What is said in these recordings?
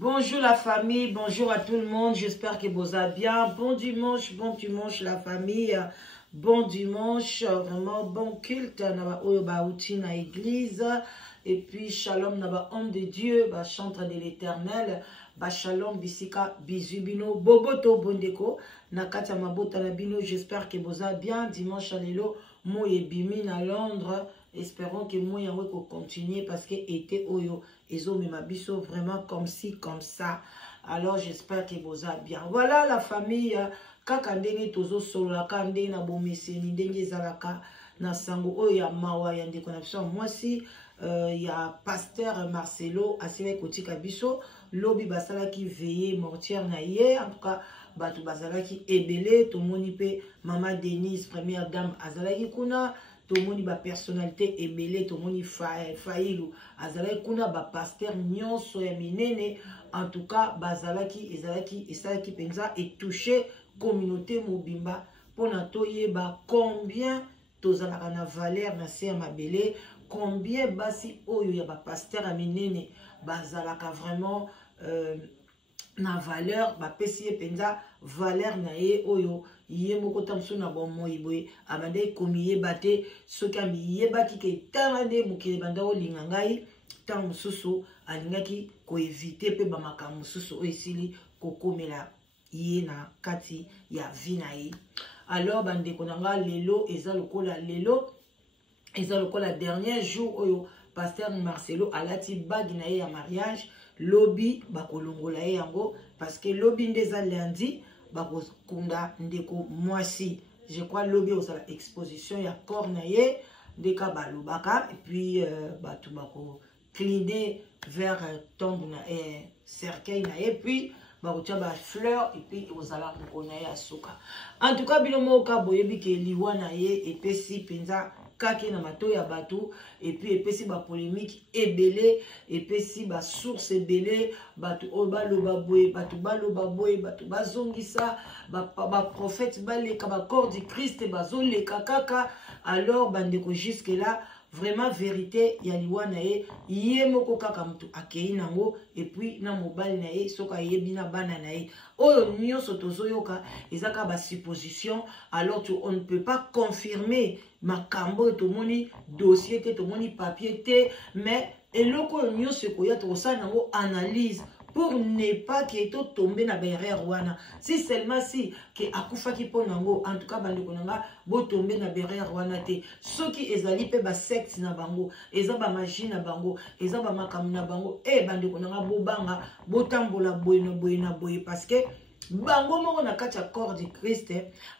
Bonjour la famille, bonjour à tout le monde, j'espère que vous allez bien. Bon dimanche la famille, bon dimanche, vraiment bon culte, na église, et puis shalom na homme de Dieu, chantre de l'éternel, shalom bisika bizubino, boboto bondeko, na kata mabota na bino, j'espère que vous allez bien. Dimanche à l'élo, moi et Bimine à Londres, espérons que moi et on continue parce que été oyo. Et ma biso vraiment comme ci, comme ça. Alors j'espère que vous allez bien. Voilà la famille. Kaka ndenge tozo solo la kande na bomeseni ndenge zalaka na sango o ya mawa ya ndeko na biso. Moi si ya pasteur Marcelo asile kotika biso lobi basala ki veiller mortière na hier en tout cas batu basala ki ebele to moni pe maman Denise première dame azalaki kuna. Tout le monde ba personnalité ebele, tout le monde faillu. Azalaki kuna ba pasteur nyonso ya minene. En tout cas, bazalaki ezalaki penza et touché communauté mobimba. Pona toyeba combien tozalaka na valeur na se mabele, combien basi oyo ya ba pasteur ya minene bazalaka vraiment na valeur ba pesi penza valeur na ye oyo ye moko tamso na bon moyiboye abande komiye bate soki amiyeba ki ke tande mukile banda o lingangai tam mususu alingaki ko éviter pe ba makambo mususu o esili kokomela ye na kati ya vina ye. Alors bande konanga lelo eza lokola dernier jour oyo pasteur Marcelo alati bagi na ye ya mariage lobi bakolongola ye yango parce que lobi ndeza lundi bakokunda ndeko mwasi. Je crois lobi osala exposition ya corps na ye ndeka balobaka et puis batu bako cliner vers tombe na cercueil na ye puis bakotia ba fleur et puis osala kokona ye asuka. En tout cas bilomo ka boyebi ke liwa na ye epesi penza kake na mato ya batu et puis epesi ba polémique ebele epesi ba source ebele batu obaloba boye batu baloba boye batu bazongisa ba prophète baleka ba corps du Christ bazoleka kaka. Alors bandeko jusque là vraiment vérité ya liwa na ye ye moko kaka mutu akei nango et puis na mobile na ye soka yebi na bana na ye oyo nyonso tozoyoka ezaka ba supposition. Alors on ne peut pas confirmer makambo tomoni dossier te tomoni papier te mais eloko nyonso koya to sa nango analyse pour ne pas que to tomber na berère wana si seulement si que akufa ki ponango. En tout cas bandeko nanga bo tomber na berère wana te soki ezali pe ba secte na bango eza ba magie na bango eza ba makambo na bango bandeko nanga bo banga bo tambola boye na boye parce que bango moko na kati ya corps du Christ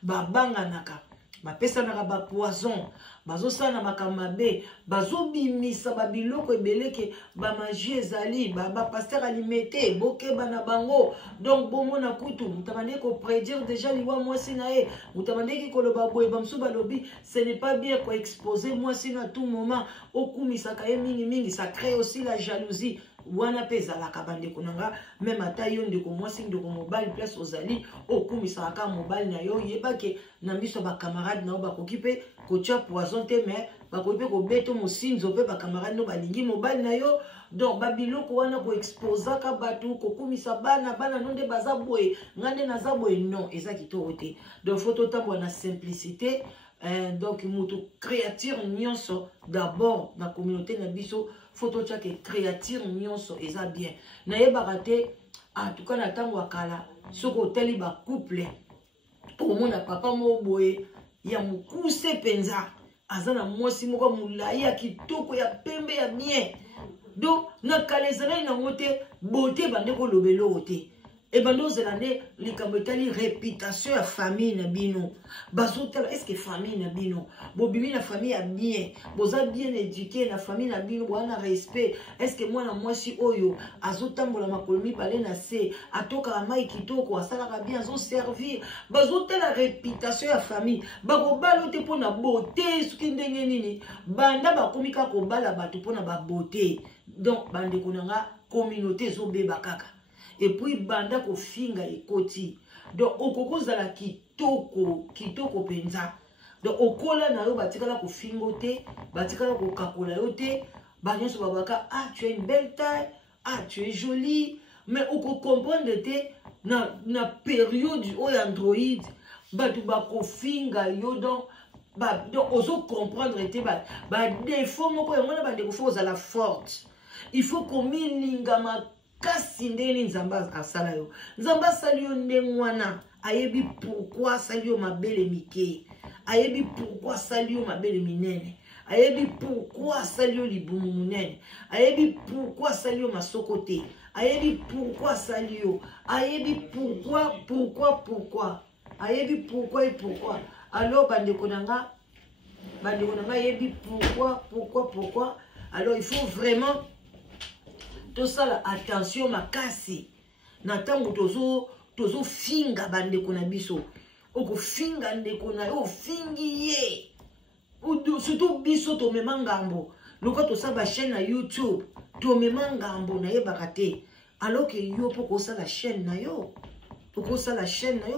ba banga naka bapesa naka ba poison bazosala makambo mabe bazobimisa babiloko ebeleke ba magie ezali ba pasteur alimete bokeba na bango. Donc bomona kutu mutabande ko prédire déjà liwa mwasi na ye mutabande ki koloba boye bamsu balobi ce n'est pas bien ko exposer mwasi na tout moment okumisa ka ye mingi ça crée aussi la jalousie. Wana peza la kabande konanga même ata yo ndeko mwasi ndeko mobile place ozali okumisa ka mobile na yo yebake na miso ba camarade na ba kokipe kotia poison te mais ba kokipe ko beto musinzo pe ba camarade no balingi mobile na yo. Donc babiloko wana ko exposa ka batu ko kumisa bana nonde bazaboye ngande na zaboye non eza kitoko te. Donc photo tambo na simplicité. Donc mutu créature nyonso d'abord na communauté na biso photo chake créature nyonso eza bien na ye barate. En tout cas na tango akala soko teli ba couple omona papa mo boye ya mukuse penza azana mwasi moko mulai ya kitoko ya pembe ya bien. Donc na kalezana na ngote beauté bandeko lobelo te et bando zelande likambo etali réputation ya famille na bino bazotala est-ce que famille na bino bobimi na famille ya bien boza bien éduqué na famille na bino bwana respect est-ce que mwana mwasi oyo azotambola makolo mibale na se atoka mai kitoko asalaka bien azo servir bazotala réputation ya famille bakobala te pona beauté soki ndenge nini banda bakomika kobala bato pona ba beauté. Donc bandeko nanga communauté ezobeba kaka et puis banda ko finga ekoti. Donc okoko zala kitoko penza. Donc okola na yo batikala ko fingo te batikala ko kakola yo te banyoso babaka tu as une belle taille tu es jolie mais oko comprendre te na période oyo Android batu bakofinga yo donc ozo comprendre te défaut moko yango na bandeko fo ozala forte. Il faut komininga makasi ndenge nzambe asala yo. Nzambe asali yo ndenge wana ayebi pourquoi asali yo mabele mike, ayebi pourquoi asali yo mabele minene, ayebi pourquoi asali yo libumu munene, ayebi pourquoi asali yo masoko te, ayebi pourquoi asali yo, ayebi pourquoi ayebi pourquoi et pourquoi. Alors bandeko nanga ayebi pourquoi. Alors il faut vraiment tout ça attention makasi na tango tozo finga bandeko na biso oko finga ndeko na yo fingi ye surtout biso to memangambo loko to sa ba chaîne na YouTube to memangambo na ye bakate alors que yo poko sa la chaîne na yo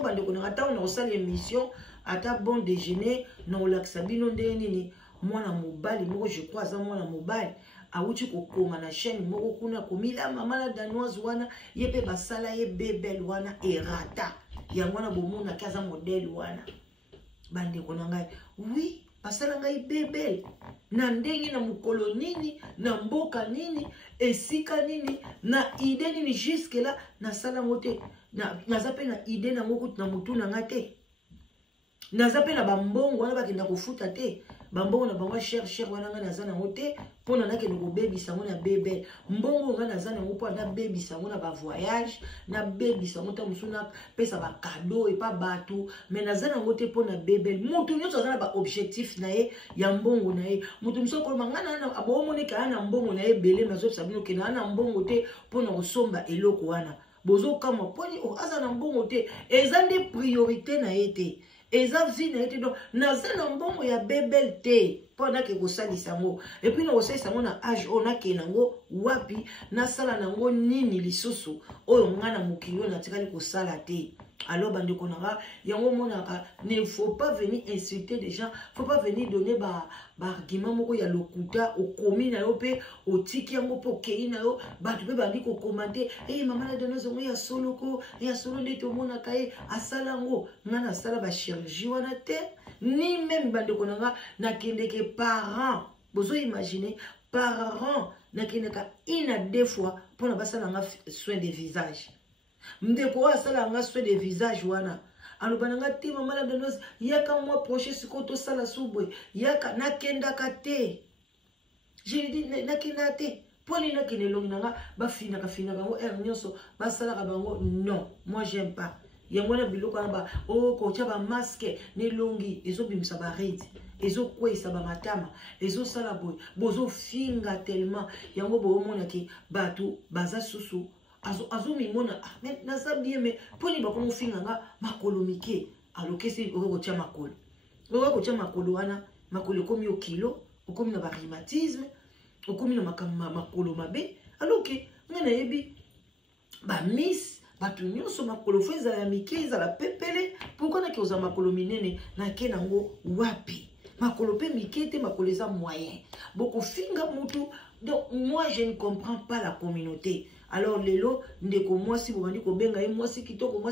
bandeko na ata on a l'émission ata bon déjeuner na olakisa bino nde nini mwana mobali moko je crois za mwana mobali awuti kokoma na chaîne moko kuna komila mama la danoise wana yepe basala ye bebel wana erata yango wana bomona kaza modèle wana bandeko na ngai oui basala ngai bebel na ndenge na mukolo nini na mboka nini esika nini na idée nini jusque là na sala ngote na zape na idée na ngoko na mutu na ngate na zape na bambongo wana bakenda kofuta te bambongo na bango cher wana nga naza nango te mpona nakende kobebisa ngo na bebe mbongo nga naza nango mpo nabebisa ngo na bavoyage nabebisa ngo ta mosu napesa bakado epa bato me naza nango te mpo na bebe motu nyonso aza na baobjectif na ye ya mbongo na ye motu mosu akoloma nga abomoneka aya na mbongo na ye ebele nazopesa bino kende aya na mbongo te mpo na kosomba eloko wana bozokama mponi aza na mbongo te eza nde priorité na ye te eza vie na ye te donc naza na mbongo ya bebel te mpo nake kosalisa ngo epuis na kosalisa ngo na age oyo nakee nango wapi nasala nango nini lisusu oyo nga na mokili oyo natikali kosala te. Alors bandeko nanga yango monaka ne faut pas venir insulter des gens, faut pas venir donner argument moko ya lokuta okomi na yo pe otiki yango po kei na yo bato pe bandi ko commenter mama la donneuse ngo ya solo nde to monaka ye asala ngo nga na sala ba chirurgie wana te ni même bandeko nanga nakendeke parents bozo imaginer parents nakendeka ina deux fois pour na basala nga soin de visage ndeko asala nga soin de visage wana alobananga te mama la donneuse yaka mois prochain siko to sala subwe yaka nakendaka te je lui dis nakenda te poni nakende longi nanga bafinaka ngo nyonso basalaka bango non moi j'aime pas yango na biloko wana ba kotia ba masque ne longi ezobimisa ba ride ezokwesa ba matama ezosala boye bozofinga tellement yango boomona ke bato baza susu azo mimona naza bien mais poni bakomo finga nga makolo mike alokesi okotia makolo wana makolo komi au kilo okomi na ba rhumatisme okomi na makolo mabe alors que nga na yebi ba miss bato nyonso makolo fo ezala mike ezala pepele pourquoi nake oza makolo minene nake nango wapi makolo pe mike te makolo eza moyen bokofinga mutu. Donc moi je ne comprends pas la communauté. Alors lelo ndeko mwasi bobandi ko benga ye mwasi kitoko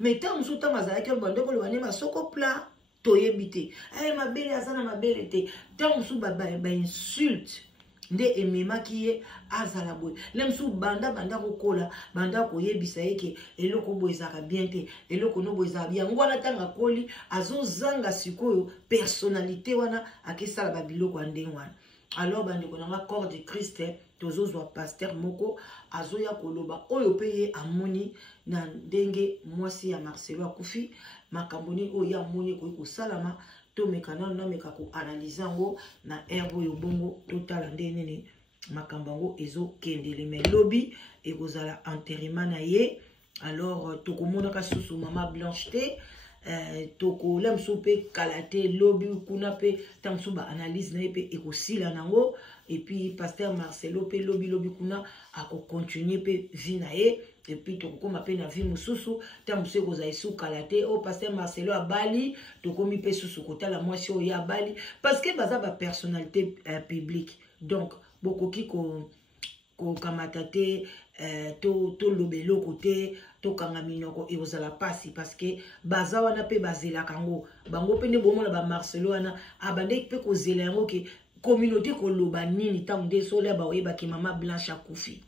mais tant musu tant mazala ke bandeko le bane masoko pla toyebite mabele azana mabele te tant musu ba insulte nde ememaki ye azala boye le musu banda kokola banda koyebisa yeke eloko boye ezaka bien te eloko no boye ezaka bien ngwana tanga koli azozanga sikoyo personnalité wana akesala babiloko ndenge wana. Alors bandeko nanga corps de Christ tozozwa pasteur moko azoya koloba oyo pe ye amoni na ndenge mwasi ya Marcelo akufi makamboni oyo amoni ko kosalama to mekana na meka ko analyser ngo na ergo yo bongo total ndene ne makambango ezo kendele mais lobby ekozala enterrement na ye. Alors tokomona ka susu mama Blanche te toko lem soupe kalate lobby kuna pe tamsu ba analyse na pe ekosila nango et puis pasteur Marcelo pe lobby kuna ako continuer pe vie na ye et puis toko koma pe na vie mususu tamsu ko za isu kalate o pasteur Marcelo abali toko mi pe susu kotala mwasi o ya abali parce que baza ba personnalité publique donc bokoki ko ko kamatate to lobelo côté to kanga minoko et aux la passe parce que baza wana pe bazela kango bango pe ne bomo la ba Marcelo wana abande pe ko zela yango ke communauté ko loba nini tant de sola ba oyeba ki mama Blanche akufi.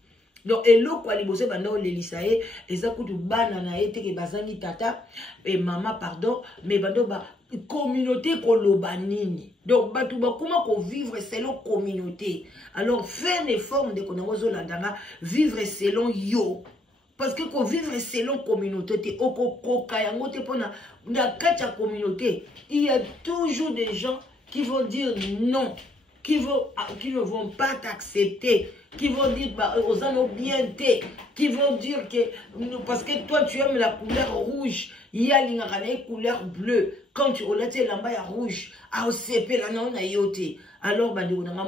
Donc eloko alibose banda olelisa ye eza kutu bana na ete ke bazangi tata et maman pardon mais bando ba communauté koloba nini. Donc batu ba comment ko vivre selon communauté. Alors fais un effort de konazo landanga vivre selon yo parce que ko vivre selon communauté te oko koka yango te pona na kacha communauté il y a toujours des gens qui vont dire non, qui ne vont pas t'accepter, qui vont dire bah, aux anneaux bien qui vont dire que parce que toi tu aimes la couleur rouge, il y a une couleur bleue. Quand tu relates l'amba rouge, à OCP la non yote. Alors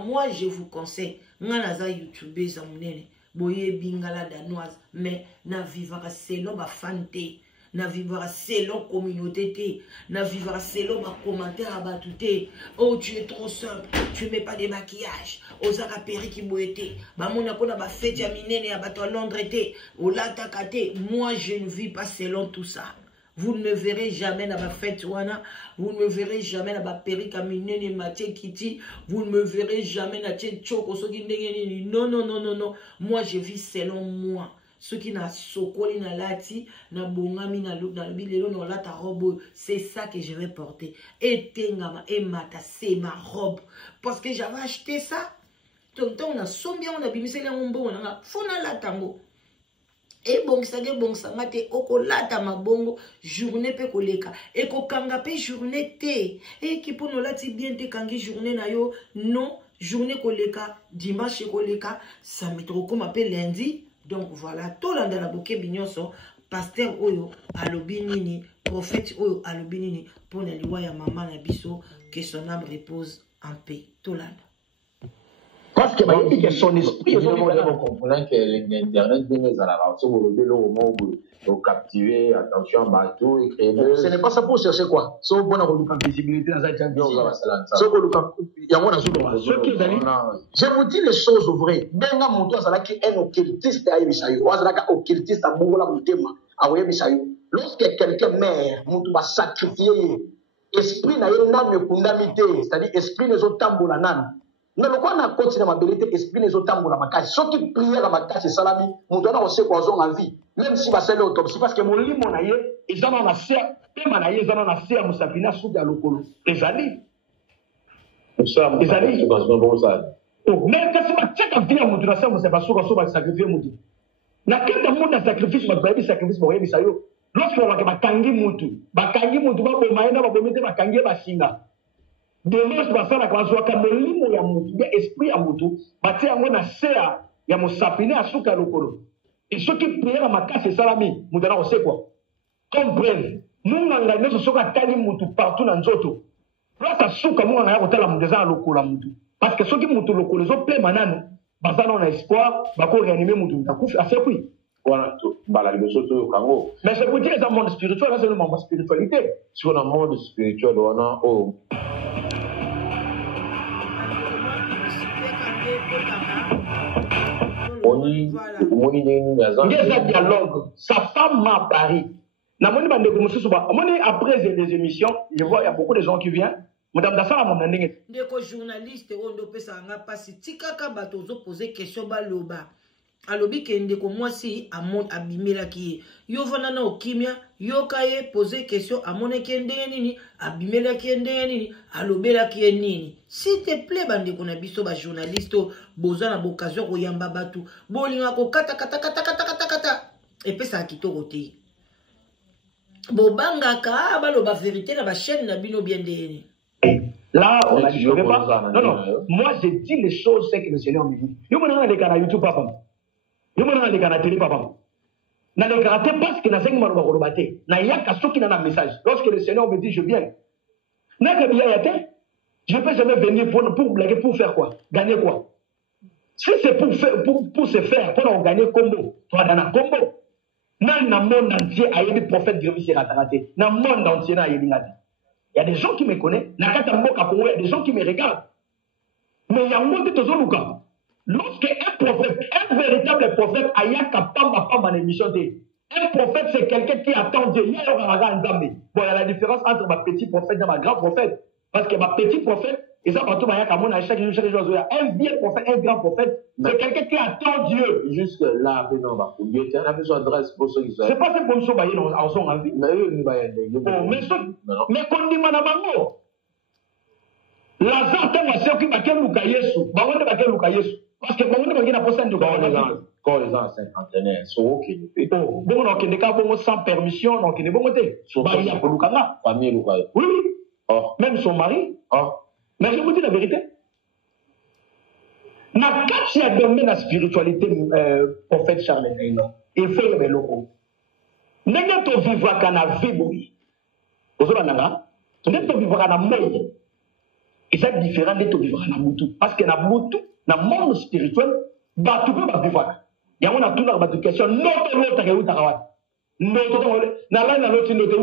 moi je vous conseille, nganaza YouTube zamnene, boye bingala danoise, mais na vivra selon ba fante. Na vivra selon communauté, na vivra selon ma commentaire à batouté. Oh, tu es trop simple, tu mets pas de maquillage. Osaka peri qui boete. Ba mona kona ba fête ya minene ya bato à Londres té. Olata kate. Moi, je ne vis pas selon tout ça. Vous ne me verrez jamais dans ma fête wana. Vous ne me verrez jamais dans ma peri minene maté kiti. Vous ne me verrez jamais dans tche choko soki ndenge. Non, non, non, non, non. Moi, je vis selon moi. Ceux qui na sokoli na lati na bongami na bilelo na lata robe, c'est ça que je vais porter. Et tengama et mata c'est ma robe parce que j'avais acheté ça. Tonton on a sombia on a bimisé les ngombo on a fona latango. Et bon ça mate oko lata mabongo journée pe koleka et ko kanga pe journée te et qui pour no lati bien te kangi journée na yo non journée koleka dimanche koleka ça me trop comme appelle lundi. Donc voilà, tout le monde a bouquet bignonso, pasteur oyo, alobinini, prophète oyo, alobinini, pour ne loi ya maman nabiso, que son âme repose en paix. Tout le monde. Parce que son esprit, je comprends que l'Internet vient à la rançon, pour captiver, attention, bateau, et créer. Ce n'est pas ça pour chercher quoi. C'est bon à visibilité dans un champion. Je vous dis les choses vraies. Benga Monto Azalaki est un occultiste à Ebisayo. Azalaka occultiste à Mongola Moutema, à Ebisayo. Lorsque quelqu'un meurt, Monto va sacrifier. Esprit n'a pas de condamnité, c'est-à-dire esprit ne zotambo la nan. Mais le quoi n'a continué ma belité, esprit ne zotambo la makasi. Ceux qui prient à ma casse salami, Monto n'a aussi quoi en vie. Même si va faire l'autopsie, parce que mon lit, mon aïe, ils en ont assez, et mon aïe, ils en ont assez à Moussapina sous la locolo. Les alliés. Les alliés. Mais quand c'est ma tchèque à venir, mon dieu, ça, mon sabasou, va sacrifier mon dieu. Na quel monde a sacrifice, ma baby sacrifice, mon baby sayo. Lorsqu'on va bakangi mutu, va bomaina, va bomete, va kangi, va singa. De l'autre, va faire la classe, va molimo ya mutu, ya esprit à mutu, va tirer un mona sea, ya Moussapina sous la locolo. Et ceux qui prient à ma casse, c'est salami, moudana, on sait quoi. Comprennent. Nous, on a mis ce soir à Tali Moutou partout dans Zoto. Là, ça souka, nous, on a hôtel à Moudeza à Lokola Moutou. Parce que ceux qui Moutou Lokola, les autres plaît maintenant, parce qu'on a espoir, bah, qu'on réanime Moutou. Ça coûte assez oui. Voilà, mais c'est pour dire que c'est un monde spirituel, là, c'est le monde spiritualité. Sur un monde spirituel, on a. Voilà. Dialogue. Sa femme m'a pari. Après les émissions, je vois il y a beaucoup de gens qui viennent. Madame Dassara, mon ami. Des journalistes, on doit passer. Tikaka batozo poser question baloba. Alobi kende ko moi si amon abimela ki yo vana na okimia yo kaye poser question amone kende nini abimela kende nini alobela ki nini s'il te plaît bande ko na biso ba journaliste boza na occasion ko yamba batu bolinga ko kata et puis ça kitoko te bobanga ka baloba vérité na ba chaîne na bino bien de. Là, on a dit, je ne vais pas. Non. Moi, je dis les choses, c'est que le Seigneur me dit. Yo mona les canaux YouTube, papa. Yo mona les canaux télé, papa. Na les karaté parce que na zengi maruba korobate. Na yaka soki na message. Lorsque le Seigneur me dit, je viens. Na kabiya yate. Je peux jamais venir pour blaguer, pour faire quoi? Gagner quoi? Si c'est pour se faire, pour gagner combo, toi dans un combo. Dans le monde entier, il y a des prophètes qui ont raté. Dans le monde entier, il y a des gens. Il y a des gens qui me connaissent. Il y a des gens qui me regardent. Mais il y a un monde de Tozoluka. Lorsque un prophète, un véritable prophète, a un émission un prophète, c'est quelqu'un qui attend Dieu. Il y a la différence entre ma petit prophète et ma grand prophète. Parce que ma petit prophète, et ça, chaque jour, un vieux prophète, un grand prophète, c'est quelqu'un qui attend Dieu. Jusque là, Dieu a besoin d'adresse pour ceux qui sont. C'est pas ce qu'on se en son envie. Mais qu'on dit Manabango. Lazare, tant que qui m'a qu'à Yesu, parce que bon, on a posé un quand les gens cinquantenaires sont ok. Bon, on a bon sans permission, donc il est bon côté. Il y a Lukanga. Famille Lukanga. Oui, oui. Oh. Même son mari. Oh. Mais je vous dis la vérité. Na quand il y a donné la spiritualité, prophète Charles, il faut le locaux. N'est-ce pas vivre qu'à la vie, vous avez n'est-ce pas vivre qu'à la mort. Et c'est différent de vivre à la moutou. Parce que la moutou, dans le monde spirituel, bah, tu peux pas vivre. Il y a une toute question. Notre où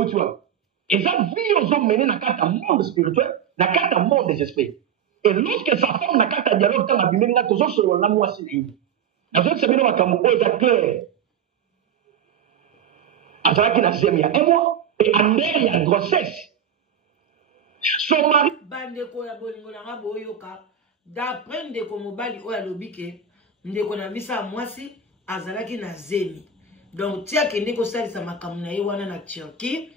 tu vois. Et ça, vie aux hommes menés dans le monde spirituel, dans le monde des esprits. Et lorsque ça forme dans le dialogue, quand on a vu, toujours sur la moitié. Dans une semaine, on a clair. À ça, il y a un mois, et en l'air, il y a une grossesse. Son mari. Bandeko ya bolingo na boyoka d'après ndeko mobali oya lobike ndeko na bisa mwasi azalaki na zemi donc tia kende ko salisa makamu na ye wana na Turquie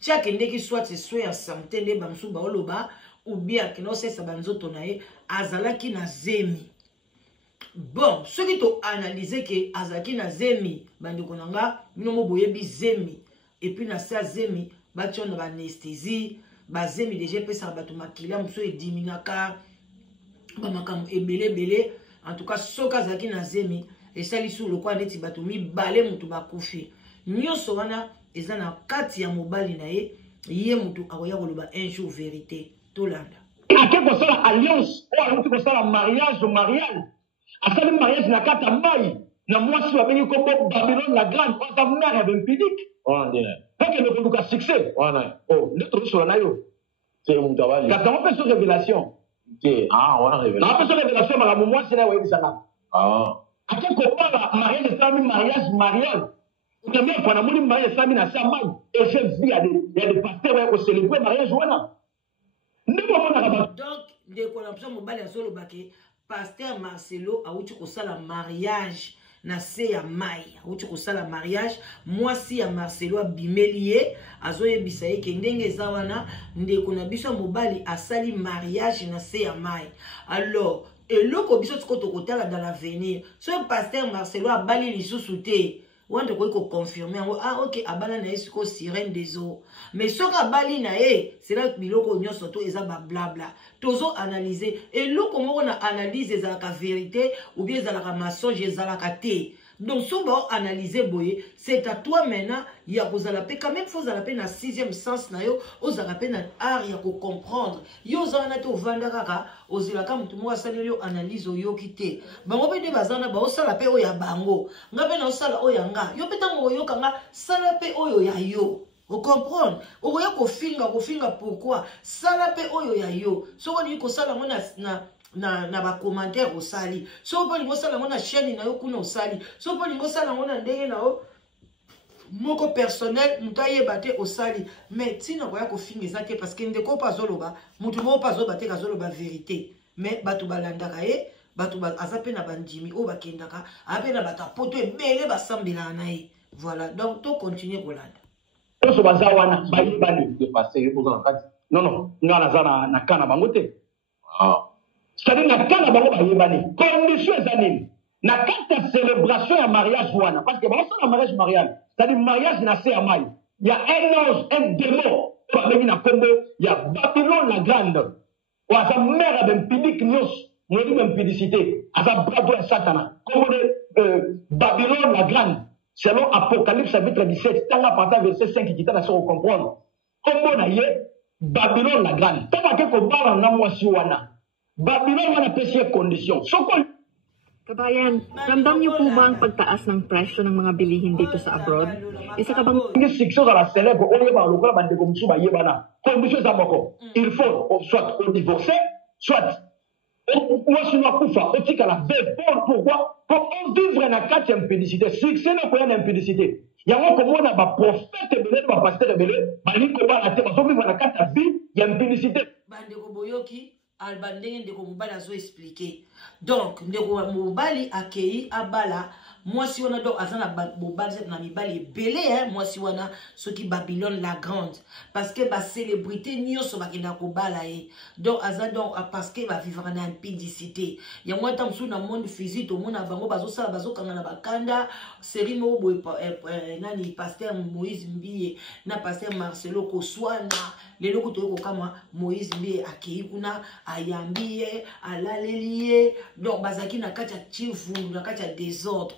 tia kende ki soit soin ya santé nde bamsu ba oloba ou bien kino sesa banzoto na ye azalaki na zemi. Bon ce qui to analyser que azalaki na zemi bandeko nanga bino mo boyebi zemi et puis na sa zemi batio na anesthésie bazemi déjà pesa bato makila muso e diminaka ba makamu ebele bele en tout cas soka zaki na zemi et sali sou lokwa neti bato mi balé mutu bakufi nyoso wana eza na kati ya mobali na ye mutu akoya koloba un jour vérité tolanda ake ko sala alliance o aluti ko sala mariage au mariage asali mariage na kata mai na mwasi wa bengi ko Babylone la grande on sa mère avait impidique on dirait parce que le cas succès voilà oh le truc sur la yo c'est mon travail quand on fait sur révélation on a révélation on fait sur révélation ma moi c'est là où il s'en ah ake ko pas mariage famille mariage combien fois na moni mariage famille na sa mai et je vis il y a des pasteurs qui célébrer mariage wana donc de corruption mobile ya solo bake pasteur Marcelo auti ko sala mariage na se ya mai auti ko sala mariage mwasi ya Marcelo abimeliye azoyebisa ye ke ndenge eza wana ndeko na biso mobali asali mariage na se ya mai. Alors eloko biso tukotokotala dans l'avenir so pasteur Marcelo abali lisusu te wande ko confirmer ah ok abala na yesu ko sirène des eaux mais soka bali na e c'est là biloko nyonso to eza ba blabla tozo analyser et loko moko na analyse ezalaka vérité ou bien ezalaka mensonge ezalaka te. Donc si on va analyser boye c'est à toi maintenant ya kozala pe quand même faut la peine na sixième sens na yo ozala peine na art ya ko comprendre yo zana to vanda kaka ozila ka mutu mo asali yo analyse yo kité bango pe de bazana ba osala pe o ya bango ngabe na osala o ya nga yo pe tango yo kanga sala pe oyo ya yo. Vous comprenez? Vous finga pourquoi? Sala pe oyo ya yo. So on dit ko sala na ba commentaire au sali. So on dit ko sala na chaîne na yo kuna au sali. So on dit ko sala na ndenge na o moko personnel mutaye bate au sali. Mais tina ko ya ko finga ezate parce que ndeko pa zoloba, mutu mo pa zobate ka zoloba vérité. Mais batu balandaka ye, batu ba azape na bandimi o bakendaka, ape na bata poto ebele basambela na ye. Voilà. Donc to continuer kolanda. So bazawana bayibali de passer reposer en kati. Non, ngana zana na kana bangote. Ah. C'est-à-dire na kana bango bayibali. Condition ezanini. Na kata célébration ya mariage wana parce que ba ça mariage. C'est-à-dire mariage na se ya mai. Il y a un ange, un démon parmi na Congo, il y a Babylone la grande. Ou à sa mère d'impidique nyos, moi dit impidicité, à sa bras de Satan. Comme Babylone la grande. Selon Apocalypse chapitre 17, tant à partir verset 5 qui t'a à comprendre. Comment on a eu Babylone la grande. Tant que ko bala na mwasi wana. Babylone wana pesiye condition. Sokol Kabayan, ramdam niyo po ba ang pagtaas ng presyo ng mga bilihin dito sa abroad? Isa ka bang sikso sa la célèbre on y va lokala bande comme suba yebana. Condition za moko. Il faut soit divorcer, soit moi je suis Koufa, on dit qu'à la belle pourquoi on vivre dans la carte impédicité, succès n'a pas d'impédicité. Il y a un comment on a un prophète belé, un pasteur belé, bali ko ba la te ba vivre dans la carte vie, il y a impédicité. Bandeko boyoki albandenge ndeko mobali azo expliquer. Donc ndeko mobali akei abala mwasi wana donc azana mobali na mibali belé hein mwasi wana soki Babylone la grande parce que ba célébrité nyonso bakenda ko bala e donc azana donc parce que va vivre na impudicité ya moi tam sou na monde physique au monde bango bazo sala bazo kanga na bakanda série mo boy nani pasteur Moïse Mbiye na pasteur Marcelo Koswana lelo kutoyo kama Moïse Mbiye akei kuna ayambiye alaleliye donc bazaki na kati ya chifu na kati ya désordre.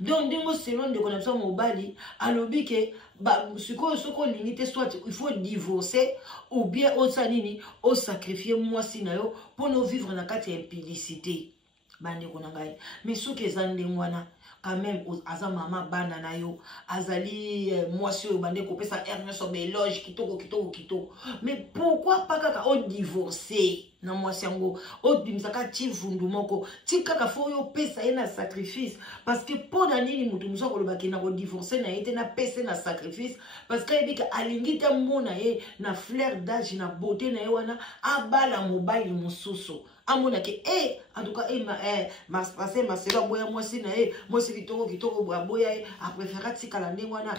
Donc dingo selon de connaissance mobali alobi ke ba soko limité soit il faut divorcer ou bien au sanini au sacrifier moi sinayo pour nous vivre na kati ya impudicité bande ko nangai mais soki ezande ngwana quand même aza mama bana na yo azali mwasi oyo bande kopesa Ernest Obeloge kitoko mais pourquoi pas kaka o divorcer na mwasi yango o bimisaka chivundu moko ti kaka fo yo pesa ye na sacrifice parce que pour na nini mutu muso ko lobaki na ko divorcer na yete na pesa na sacrifice parce que ebika alingi ta mona ye na fleur d'âge na beauté na ye wana abala mobali mususu amona ke en tout cas mas passé Marcelo boya mwasi na ye mwasi kitoko boya ye a préférer tikala ndenge wana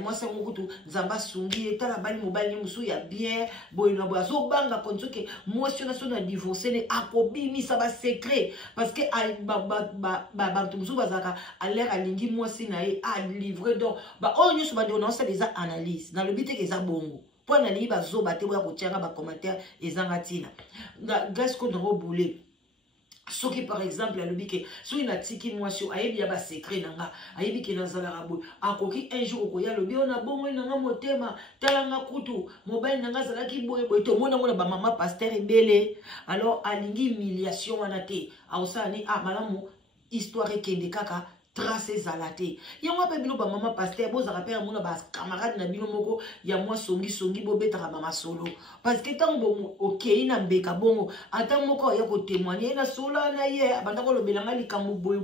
mwasi ngokutu nzamba sungi etala bali mobali musu ya bien boya na boya zo banga konzoke mwasi na sona divorcer ne akobimisa ba secret parce que ba musu bazaka a l'air alingi mwasi na ye a livrer donc ba onyo so ba de on sait déjà analyse dans le but que ça bongo pour na liba zo ba te boya ko tianga ba commentaire ezanga tina gas ko ndro boulé soki par exemple alobi ke soki na tiki mwasi ayebi ya ba secret nanga ayebi ke nazala rabo akoki un jour ko ya lobi ona bongo nanga motema talanga kutu mobile nanga zalaki boye to mona mona ba mama pasteur ebele alors alingi humiliation wana te ausani malamu histoire ekende kaka tracer zalate yango pe bino ba mama pasteur boza rappel mona ba camarade na bino moko ya mwa songi bobetaka mama solo parce que tant bon OK na mbeka bongo ata moko ya ko témoigner na solo na ye abanda ko lobelanga likambo boy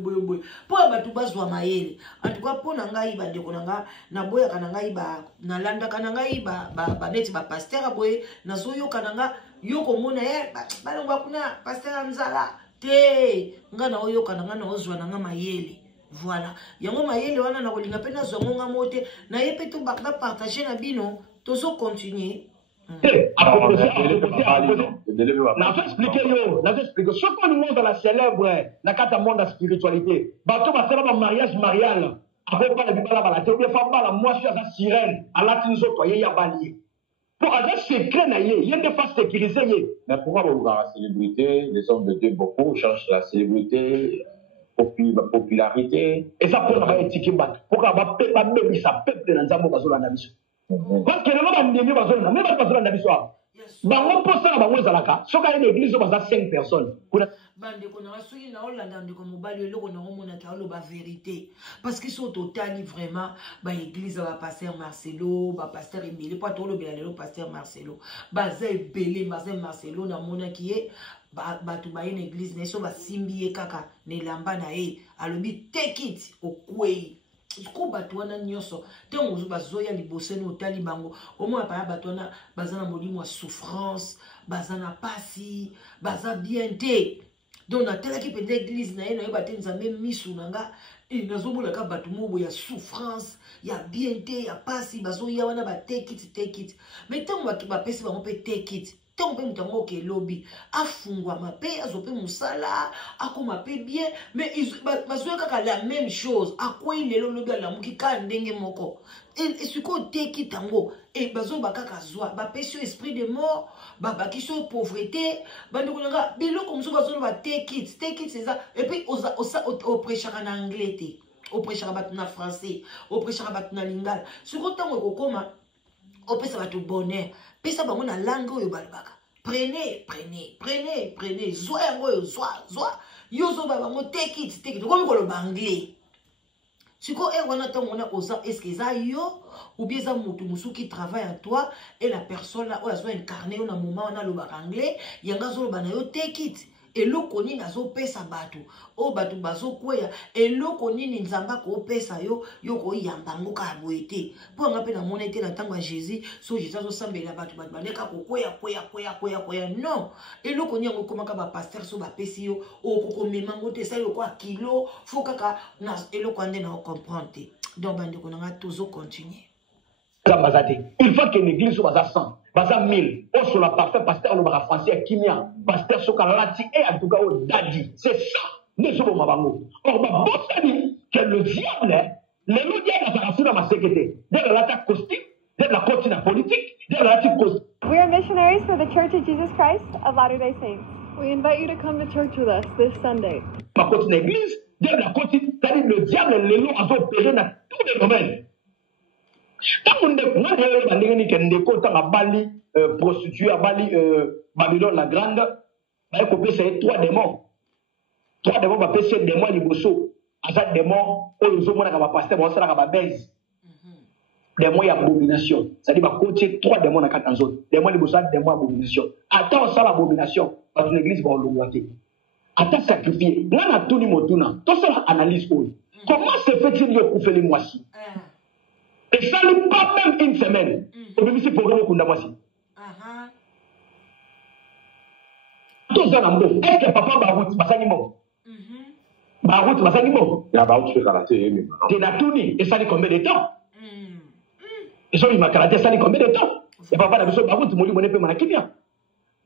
po batu bazwa mayele en tout cas po na ngai ba ndeko nanga na boya kana ngai ba na landa kana ngai ba neti ba pasteur boye na zoyo kana nga yoko mona ye ba longa kuna pasteur nzala te ngana oyo kana ngana ozwa nanga mayele. Voilà. Yango mayele wana na kolinga pe na zongonga mote na ye pe to bakna partager na bino to so continuer. Na expliquer ce qu'on nous dans la célèbre na kata monde la spiritualité. Bato ba sala ba mariage marial. Après pas la bibala ba la te bien fa ba la moi je suis sirène à la tinzo to ye ya balier. Pour avoir secret na ye, yende fa sécuriser ye. Mais pourquoi vous la célébrité, les hommes de Dieu beaucoup cherchent la célébrité popularité et ça pour la éthique pour ba peuple ça peuple dans nzambo bazola na biso parce que là ba ndemi bazola na même bazola na biso ba on posa na bango zalaka soka une église baza 5 personnes bande ko na soki na olanda ndeko mobali eloko na omona ka oloba vérité parce qu'ils sont totali vraiment ba église ba pasteur Marcelo ba pasteur Emile pas to lobela le pasteur Marcelo baza ebele pasteur Marcelo na mona ki e batu ba une église ne so ba simbi kaka ne lamba na e alobi take it okwei ko batu wana nyoso te ngozu bazoya libose no tali bango omo pa batu wana bazana molimo wa souffrance bazana pasi baza bien te donc na tela ki pende église na ye na yo batenza nzambe misu nanga nazobola ka batu mobo ya souffrance ya bien te ya pasi bazoya wana ba take it mais tango bapesi bango pe take it tant que mutango ke lobby afungwa mape azope musala akoma pe bien mais bazoya kaka la même chose akwa ilelo lobby ala muki ka ndenge moko et ce qu'on teki tango et bazo bakaka zwa ba pesio esprit de mort ba kiso pauvreté bandeko nga biloko muso bazo ba take it c'est ça et puis au prêcher en anglais te au prêcher en français au prêcher en lingala ce qu'on tango kokoma au pesa ba tout bonheur pesa bango na langue oyo balbaka prenez zwa yango zwa yozo ba bango take it comme ko lo anglais siko wana tango na oza est-ce que ça yo ou bien ça mutu musu qui travaille en toi et la personne là oyo zo incarner na moment na lo ba anglais yanga zo ba na yo take it eloko nini azopesa bato o bato bazokweya eloko nini nzamba kopesa yo koyamba ngo ka boye te mpo nga mpe namona ete na ntango ya jésus so jésus azosambela bato bandeka kokweya non eloko nini yango ekomaka bapaster so bapesi yo okokomema ngo te esali lokwa kilo fo kaka na eloko ande na ocomprendre te donc bandeko nanga tozocontinue. Il faut que l'église soit à 100, à 1000. On sur la parfait pasteur, on va français à Kimia, pasteur sur Kalati et en tout cas au Dadi. C'est ça, nous sommes au Mabango. Or, ma bosse dit que le diable, le diable a fait dans ma sécurité. Dès l'attaque costume, dès la continue politique, dès l'attaque costume. We are missionaries for the Church of Jesus Christ of Latter-day Saints. We invite you to come to church with us this Sunday. Ma continue église, dès la continue, c'est-à-dire le diable, les lots ont opéré dans tous les domaines. Tant qu'on est Bali, prostituée à Bali, Babylone la Grande, il faut payer 3 démons. 3 démons, va payer 7 démons, les bossos. À 7 démons, on les a pas pasteur, on s'en a baise. Démons et abomination. C'est-à-dire, va coacher 3 démons dans 4 autres. Démons, les bossos, démons, abomination. Attends, ça, l'abomination, dans une église, va l'oublier. Attends, sacrifier. Là, on a tout le monde. Tout ça, analyse. Comment se fait-il que vous faites les mois-ci? Et ça n'est pas même une semaine. Au début, c'est pour le coup d'Amasi. Tout ça, est-ce que papa Barout, Basanimo? Barout, Basanimo? Il y a Barout, tu fais karaté. Tu n'as tout dit. Et ça dit combien de temps? Et ça, il m'a karaté, ça dit combien de temps? Et papa n'a besoin de Barout, mon livre, mon équipement.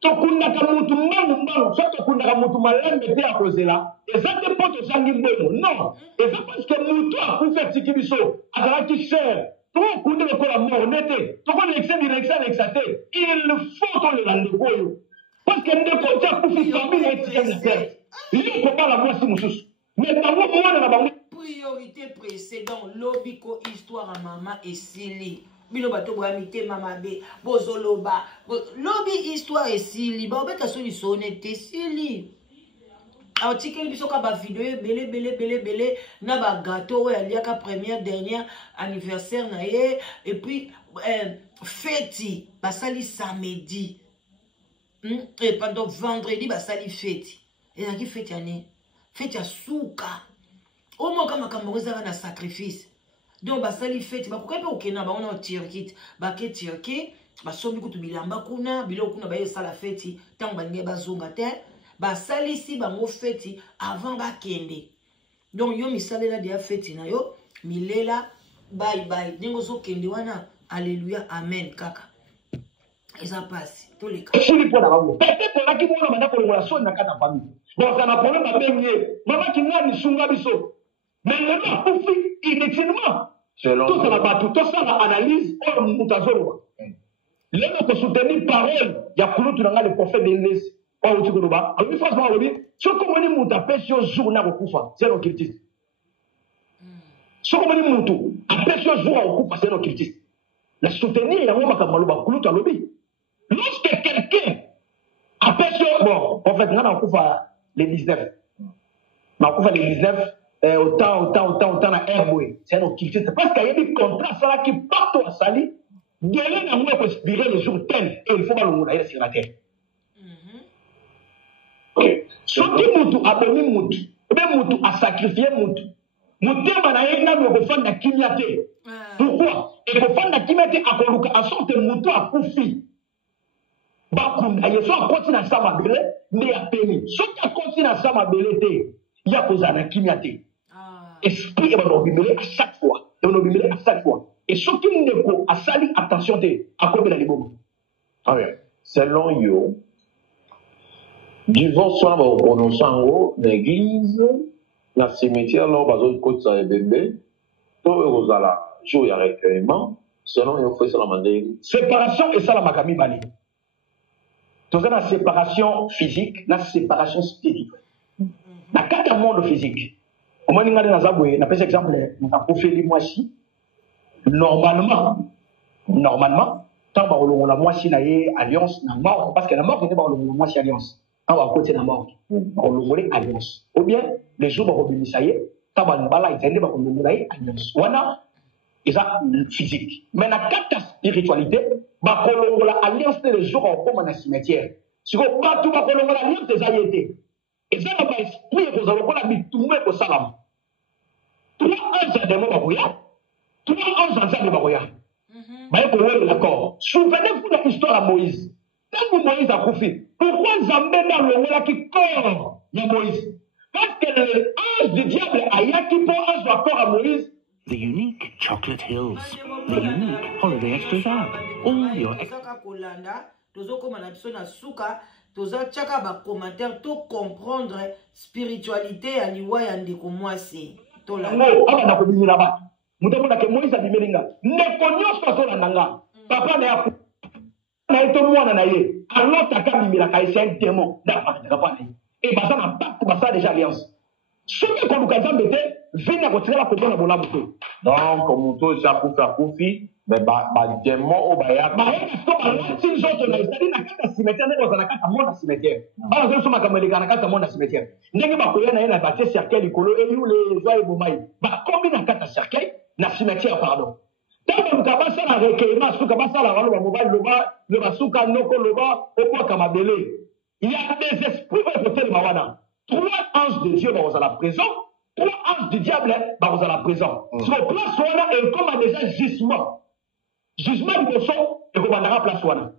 Tokunda kamutu mbangu so tokunda kamutu malembe te akozela eza te poto sangi mbongo non eza parce que mutu akufa tiki biso azalaki cher tokunda lokola mort nete tokona lexa te il faut tolela ndeko oyo parce que ndeko ti akufi famille etika na terre il kobala mwasi mosusu mais bango mwana na bango priorité précédent lobiko histoire à maman esili bino bato boamite mama be bozoloba lobi histoire esili baobeta so lisone te sili aotikeli biso ka ba video belé na ba gâteau oyo aliaka première dernière anniversaire na ye et puis fête basali samedi et pendant vendredi basali fête ezaki fête année fête ya suka au moins kama kamboza na sacrifice. Donc, basali fête, pourquoi pas okena ba on a Turquie, ba ke Turquie, ba sombi kutu bilamba kuna, bilo kuna ba yesala fête, tant ba nge bazonga te, ba sali si ba ngo fête avant ba kende. Donc yo misalela dia fête na yo, milela bye bye. Ningo zo kende wana, alléluia, amen kaka. Et ça passe, tous les cas. Peut-être là qui mona manda ko la sonne na kata famille. Donc ça na problème ba benye, mama ki ngani sunga biso. Mais le nom profite inutilement. Tout ça là-bas, tout ça là analyse, on mutazolo. Les gens qui soutenir parole, il y a plus de le prophète de l'Église. On dit que nous va. Alors franchement, on dit, ce qu'on dit muta sur jour na okufa, c'est nos critiques. Ce qu'on dit mutu, après sur jour okufa, c'est nos critiques. La soutenir, il y a un makamalo ba kulu ta lobby. Lorsque quelqu'un après sur bon, en fait, on a okufa les 19. Ma okufa les 19. Autant na airway c'est nos culture c'est parce qu'il y a des contrats ça là qui partent à Sali délai n'a moins respirer le jour tel et il faut pas le mourir sur la terre ce qui mutu abomi mutu be mutu a sacrifié mutu mutema na yena le kufanda kimyate pourquoi et kufanda kimyate akoluka asonte mutu akufi bakunda yeso akoti na sama bele ne ya peni so ka akoti na sama bele te ya kozana kimyate esprit va nous bibeler à chaque fois. Et nous bibeler à chaque fois. Et ce qui nous faut à salir attention à quoi les bombes. Ah bien. Selon yo, divorce soit au prononçant l'église, la cimetière là bas au côté ça bébé, tout aux ala jour y a recueillement, selon yo fait ça la mandé. Séparation et ça la makami bali. Tout ça la séparation physique, la séparation spirituelle. La quatre monde physique. Au moins, nous avons un exemple, nous avons fait les mois-ci. Normalement, tant que la moitié n'a alliance, mort, parce que la mort n'était pas la moitié alliance. On va côté de la mort. On a alliance. Ou bien, les jours où on a tant que nous avons alliance. Voilà, c'est physique. Mais dans la spiritualité, on a alliance les jours où on a cimetière. Si on pas tout, on a alliance des alliés. Et ça, l'esprit, vous allez voir la bitumé au salam. 3 anges de Baboya, 3 anges de Baboya. D'accord. Souvenez-vous de l'histoire de Moïse. Quand Moïse a confié, pourquoi Zambé n'a le qui corps de Moïse? Parce que l'ange du diable a yaki pour ange de corps à Moïse. The unique chocolate hills, the unique holiday extras app, all your toza tchaka ba commentaire to comprendre spiritualité ya liwa ya ndeko mwasi to la aba na ko bimira ba mutomona ke Moïse abimelinga ndeko nyoso to nanga papa na ya na eto mwana na ye alors taka bimira ka c'est un démon da pa na et basa na pacte basa déjà alliance soki ko luka Nzambe te vina ko tsela ko bona bola buto donc muto ja kufa kufi mais ba démon o ba ya ba to ba tin zoto na c'est na kata cimetière ne ozana kata mona cimetière ba zo soma kamelika na kata mona cimetière ndenge ba ko yana na ba te cercle likolo et you les joie bomai ba kombi na kata cercle na cimetière pardon tant ka ba sala recueillement suka ba sala walo ba mobile loba le basuka noko loba okwa kamabele il y a des esprits au côté de Mawana 3 anges de Dieu dans la prison 3 anges du diable dans la prison sur place wana et comme a déjà jugement du poisson et comme on a place wana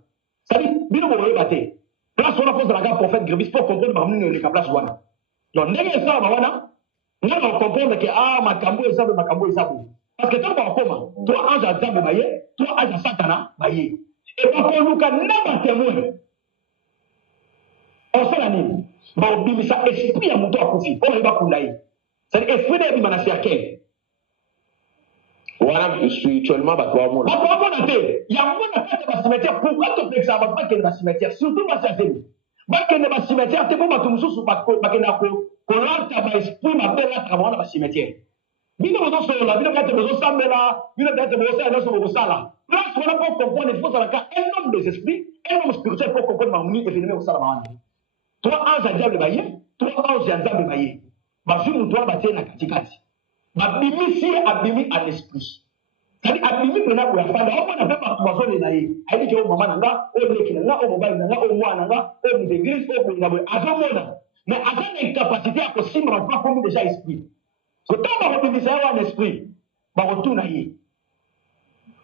ça dit bino mo rebaté place wana pose la prophète Grebis pour comprendre par nous les place wana donc ndenge ça wana on va comprendre que makambo et ça parce que tant qu'on comment 3 anges à diable baye 3 anges à satana baye et pour nous ka na témoin on fait la nuit bon bimisa esprit à mon toit kofi on va kundaï c'est esprit de bimana cercle voilà spirituellement ba toi mon il y a mon affaire de cimetière pourquoi tu fais ça va pas que le cimetière surtout pas ça c'est ba que le cimetière te pas tout mususu ba que na ko lanta ba esprit ma belle à travailler dans cimetière bino bozo so la bino kate bozo sambela bino kate bozo sa na so bozo sala place on a pas comprendre il faut ça là un homme des esprits un homme spirituel pour comprendre mamuni événement au sala maana 3 anges à diable baye 3 anges à Nzambe baye bazu mutoa batie na katikati babimisi abimi à l'esprit c'est abimi pena ko ya fanda o na pema tuwazo le na ye ayi ke o mama nanga o leki nanga o mobile nanga o mwana nanga o mu d'église o ko ngabo azomona mais azana incapacité à ko simra pas comme déjà esprit ko tamba ko bimisa wa l'esprit ba ko tuna ye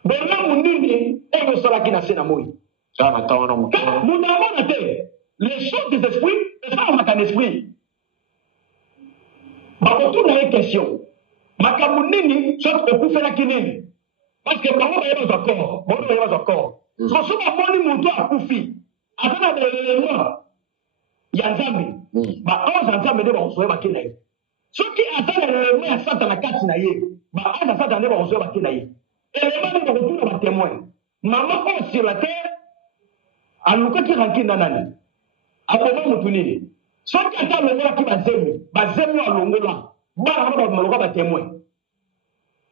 bela mundini e yo sala kina sena moyi ça na tawana mutana mundamona te les choses des esprits, c'est ça on a qu'un esprit. Ma retourne à une question. Ma kamunini, soit au coup fait la kinini. Parce que maman va y avoir encore. Maman va y avoir encore. Si on se moni mon à Koufi, après l'élément, il y a Nzambe. Ma 11 Nzambe ne va recevoir ma kinaï. Ceux qui attendent l'élément à Satan Katinaïe, ma 11 Satan ne va recevoir ma kinaïe. L'élément ne va retourner à témoin. Maman, sur la terre, à nous qui rankin nanani. Après moi, je ceux qui attendent le monde qui va zémi à l'ongola, va témoin.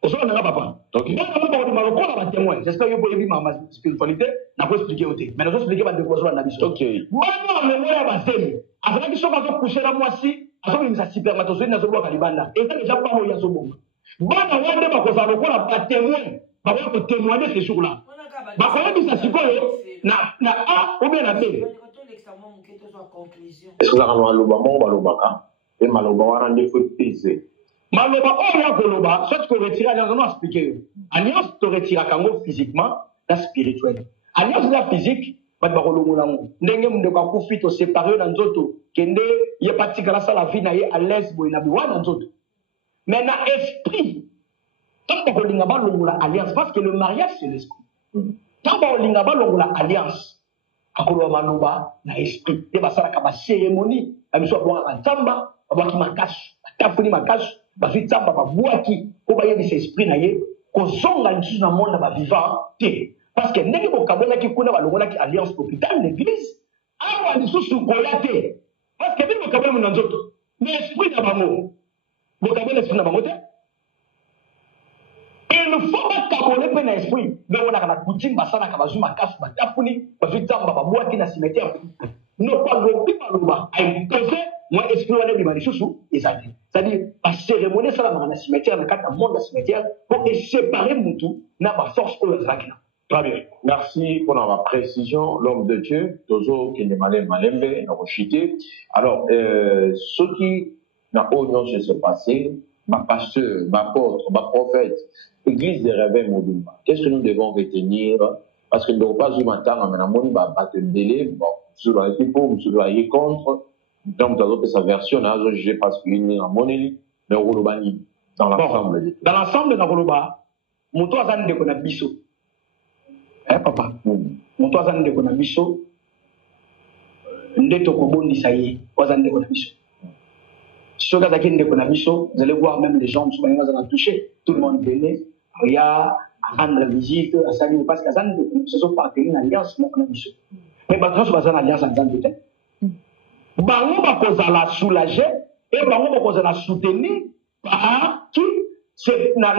Au sein de la papa. Va témoin. J'espère que vous pouvez vivre ma spiritualité, n'a pas expliqué au thé. Mais nous expliquer ma déclaration à la mission. Ok. Moi, le monde va zémi. Après qu'ils sont couchés là, moi si, après qu'ils sont supermatozoïdes, n'a pas kalibanda. Et ça, déjà pas moi, il y a ce bon. Bon, on va dire que va témoin. Va témoigner ces jours-là. Va quand même, ça s'y na A ou bien na B. Est-ce que ça va maloba mon balobaka et maloba wana ndefo pesé maloba o ya koloba soit que retirer alliance non expliquer alliance te retira kango physiquement na spirituel alliance la physique ba kolongola ngo ndenge munde kwa kufito séparer na nzoto kende ye patikala sa la vie na ye à l'aise boy na biwa na nzoto mais na esprit tant ko linga ba longola alliance parce que le mariage c'est l'esprit tant ko linga ba longola alliance akolo manoba na esprit et basalaka ba cérémonie abiso bwa nzamba abaki makashi atafuni makashi bazwi nzamba babwaki ko bayebisa esprit na ye kozonga lisusu na monde ba vivant te parce que ndenge bokabonaki kuna balongolaki alliance hôpital l'église awa lisusu koya te parce que bino kabona na nzoto mais esprit na bango bokabona esprit na bango te il faut bakabone pe na esprit mais on a na coutume basalaka bazwi makashi batafuni bazwi nzamba babwaki na cimetière non pas le paloba a imposé moi esprit wana bi malisusu ezali c'est-à-dire la cérémonie ça la cimetière na kata monde cimetière pour séparer mutu na ba force oyo ezalaki na Très bien. Merci pour la précision. L'homme de Dieu, Tozo Kenemale Malembe, Narochité. Alors, ce qui n'a pas se passé, ma pasteur, ma apôtre, ma prophète, Église des réveils Modumba, qu'est-ce que nous devons retenir? Parce que nous n'avons pas eu matin, mais nous avons battu le délai. Bon, nous avons été pour, nous avons été contre. Donc, nous avons sa version, nous avons jugé parce qu'il y a un monélie, mais dans l'ensemble. Dans l'ensemble de Nakoloba, mon toit a de Konabiso. Eh, papa, mon toit a de Konabiso. Nde Tokobondi, ça y est, Ozan de Konabiso. Sur Gazakin de Konabiso, vous allez voir même les gens qui sont touchés. Tout le monde venait. Il y a à rendre visite, à saluer, parce qu'Azan de Konabiso sont partis en alliance avec Konabiso. Mais maintenant, c'est une alliance avec Azan de Konabiso. Bango bakoza la soulager et bango bakoza la soutenir par qui c'est na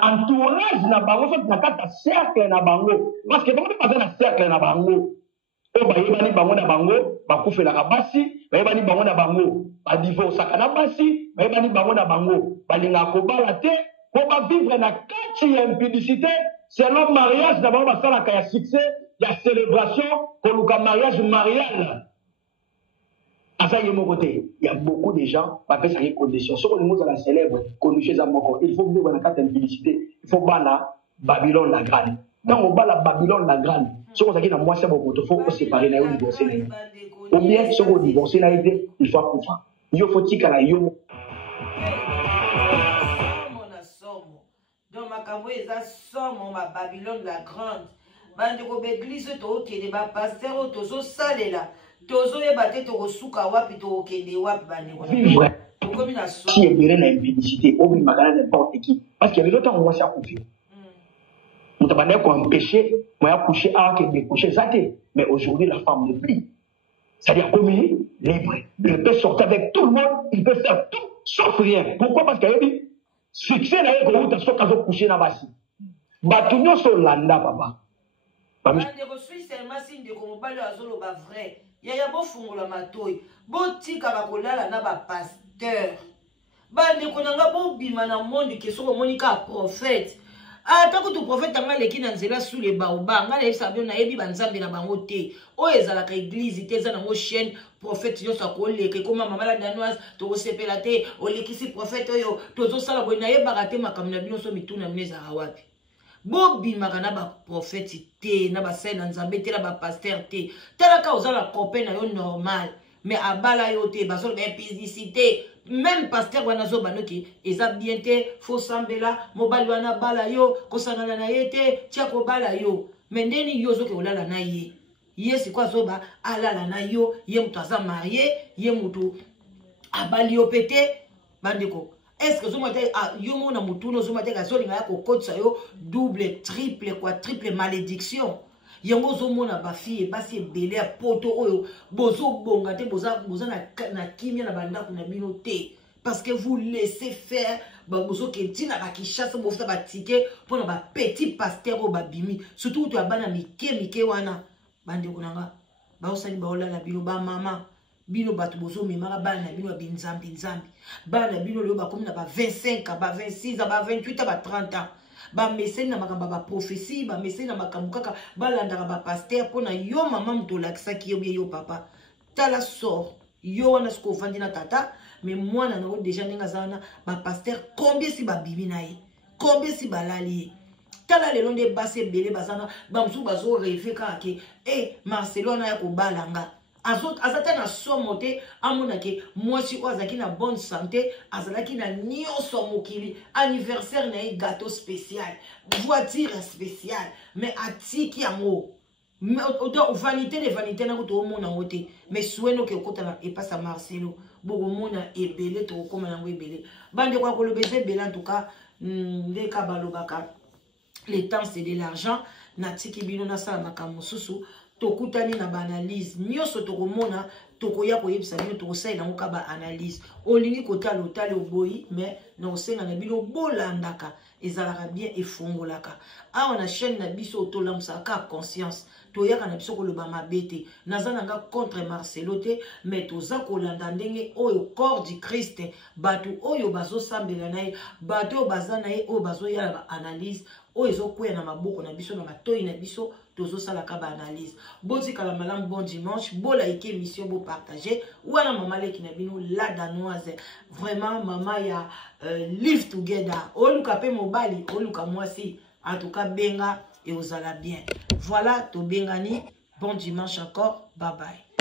entourage na bango fait na kata cercle na bango parce que bango pas na cercle na bango o ba yebani bango na bango ba kufela ka basi ba yebani bango na bango ba divorce kana basi ba yebani bango na bango ba linga ko bala te ko ba vivre na kati ya impudicité selon mariage na bango ba sala ka ya succès ya célébration ko luka mariage marial. Il y a beaucoup de gens qui ont fait conditions. Si on est célèbre, il faut vivre dans la carte d'impudicité. Il faut battre Babylone la Grande. Quand on bat la Babylone la Grande, si on a dit que moi c'est bon, il faut séparer les divorcer. Ou bien si on divorce, il faut pouvoir. Il faut que la yo. Donc ma camouflage ça somme ma Babylone la Grande. Bande ko église to ke de ba pasteur to so sale là. Tozo ye bate to suka wapi to kende wapi bane ko. Comme na so. Qui est bien la impudicité, au bi magana n'importe qui. Parce qu'il y avait longtemps on va s'accoucher. On t'a pas qu'on empêcher, moi accoucher à que découcher ça. Mais aujourd'hui la femme ne plus. C'est-à-dire comme il est libre. Il peut sortir avec tout le monde, il peut faire tout sauf rien. Pourquoi? Parce qu'il y a dit succès na ye ko uta so kazo coucher na basi. Batunyo so landa papa. Bande ko suis seulement signe de ko mobali azolo ba vrai. Yaya bo fungola matoi bo tika bakolala na ba pasteur bande konanga bo bima na monde ke soko monika prophète ata ko tu prophète anga leki na nzela sous les baoba nga le sabio na yebi banzambe na bango te o ezala ka église te za na mo chaîne prophète yo sa ko leke koma mama la danoise to ko sepela te o leki si prophète yo to zo sala bo na yeba te makamna bino so mituna mneza hawapi Bobi magana ba prophète te na ba sena nzambe te na ba pasteur te talaka ozala copain na yo normal mais abala yo te bazolo ba impudicité même pasteur wana zo banoki eza bien te fo sambela mobali wana bala yo kosangana na yete tia ko bala yo mais ndeni yo zo ke olala na ye yesi kwa zoba alala na yo ye mutu aza marié ye mutu abali yo pete bandeko. Est-ce que vous avez double, triple, quadruple malédiction? Yango zo mona ba fille basi belé a poto oyo bozo bonga te boza na kimia na banda kuna bino te parce que vous laissez faire ba bozo ke tina ba ki chasse bo fa ba ticket pour na ba petit pasteur o ba bimi surtout to abana mike wana bande kunanga ba osani ba ola la bino ba mama bino batu bozo memara bana bino binzambi bana bino leo ba komi na ba 25 ba 26 ba 28 ba 30 ans ba message na makamba ba prophétie ba message na makambu kaka ba landaka ba pasteur pona yo mama muto lakisa ki yo papa tala sort yo wana sko vandi na tata mais moi na no déjà ninga zana ba pasteur combien si ba bibi na ye combien si ba lali tala le londe basse belé bazana ba msu bazo rêver ka ke Marcelo na ya ko balanga azata na somote amona ke mwasi ozaki na bonne santé azalaki na nyonso mokili anniversaire na gâteau spécial voiture spéciale mais atiki yango vanité de vanité na ko mona ngote mais soueno ke kota na epasa Marcelo boko mona ebele to koma yango ebele bande kwa ko lobeze bela en tout cas ndeka balobaka le temps c'est de l'argent na tiki bino na sala makamususu tokutani na ba analyse nyoso tokomona tokoya koyebisa bino tokosala na ba analyse olingi kota lotale oboyi mais na osenga na bino bolandaka ezalaka bien efongolaka awa na chaîne na biso tolamsaka conscience toyaka na biso koloba mabete nazananga contre Marcelo te mais toza kolanda ndenge oyo corps du Christ batu oyo bazo sambela naye batu bazana ye oyo bazo yala ba analyse oyo ezokwea na maboko na biso na matoi na biso tozosalaka baanalyse. Botikala malamu, bon dimanche, bolaike émission, bopartage. Wana mama leki na bino la danoise. Vraiment mama ya live together. Oluka pe mobali, oluka mwasi. En tout cas benga et ozala bien. Voilà to bengani. Bon dimanche encore. Bye bye.